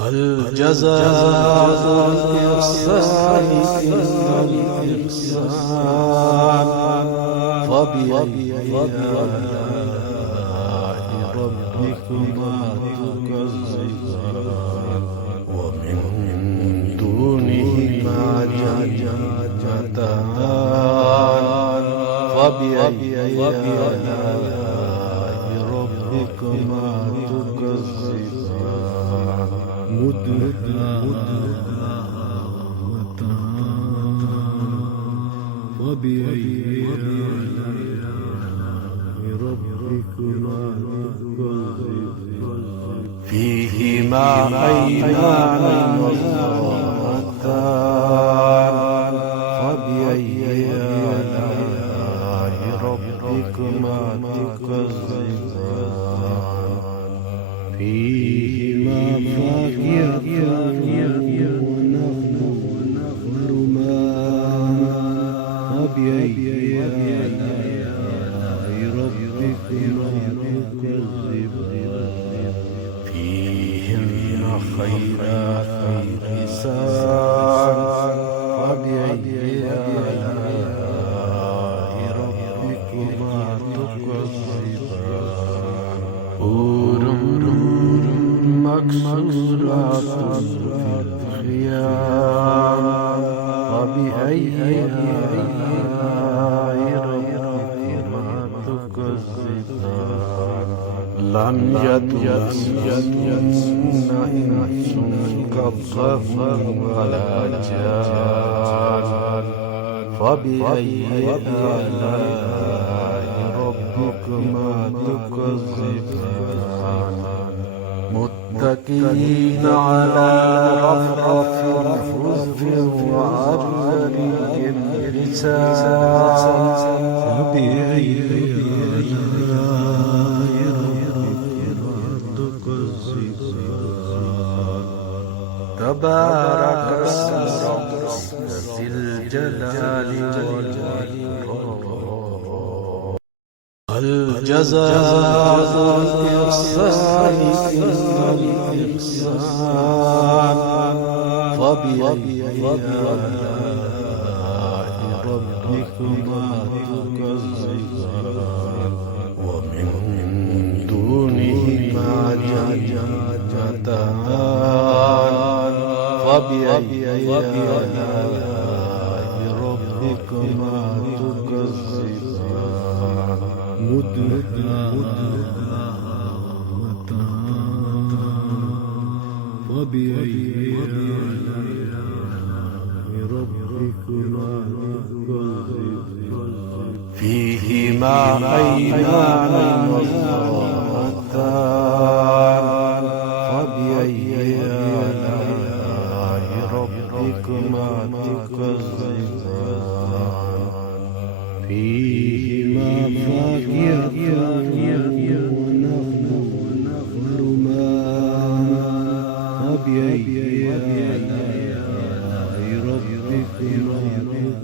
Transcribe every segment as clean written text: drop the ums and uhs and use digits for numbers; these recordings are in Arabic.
هل جزاء الإحسان إلا الإحسان فبأي آلاء ربكما تكذبان ومن دونهما جنتان فبأي آلاء ربكما تكذبان وبأي آلاء ربكما تكذبان فيهما عينان نضاختان فبأي آلاء ربكما تكذبان فيهما فاكهة ونخل ورمان فبأي آلاء ربكما تكذبان فيهن خيرات حسان فبأي آلاء ربكما تكذبان حور مقصورات في الخيام فبأي آلاء ربكما تكذبان لم يطمثهن إنس قبلهم ولا جان فبأي آلاء ربكما تكذبان متكئين على رفرف خضر وعبقري حسان فبأي آلاء ربكما تكذبان تبارك اسم ربك ذي الجلال والإكرام هل جزاء الإحسان إلا الإحسان فبأي آلاء ربكما تكذبان ومن دونهما جنتان فبأي آلاء ربكما تكذبان وبأي آلاء ربكما تكذبان فيهما عينان نضاختان فبأي آلاء ربكما تكذبان فيهما فاكهة ونخل ورمان فبأي آلاء ربكما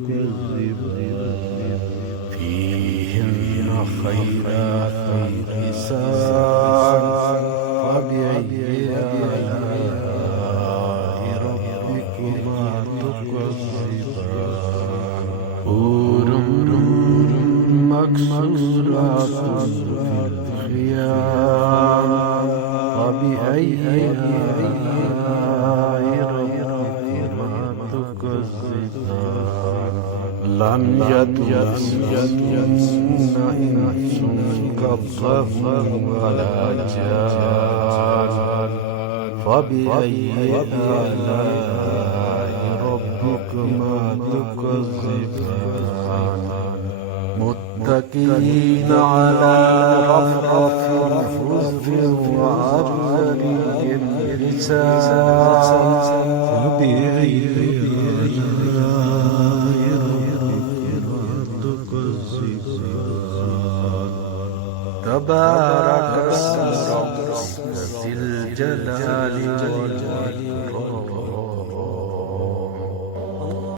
تكذبان فيهن خيرات حسان فبأي آلاء ربكما تكذبان حور مقصورات في الخيام فبأي آلاء ربكما تكذبان لم يطمثهن إنس قبلهم ولا جان فبأي آلاء ربكما تكذبان متكئين على رفرف خضر وعبقري حسان فبأي آلاء ربكما تكذبان تبارك اسم ربك ذي الجلال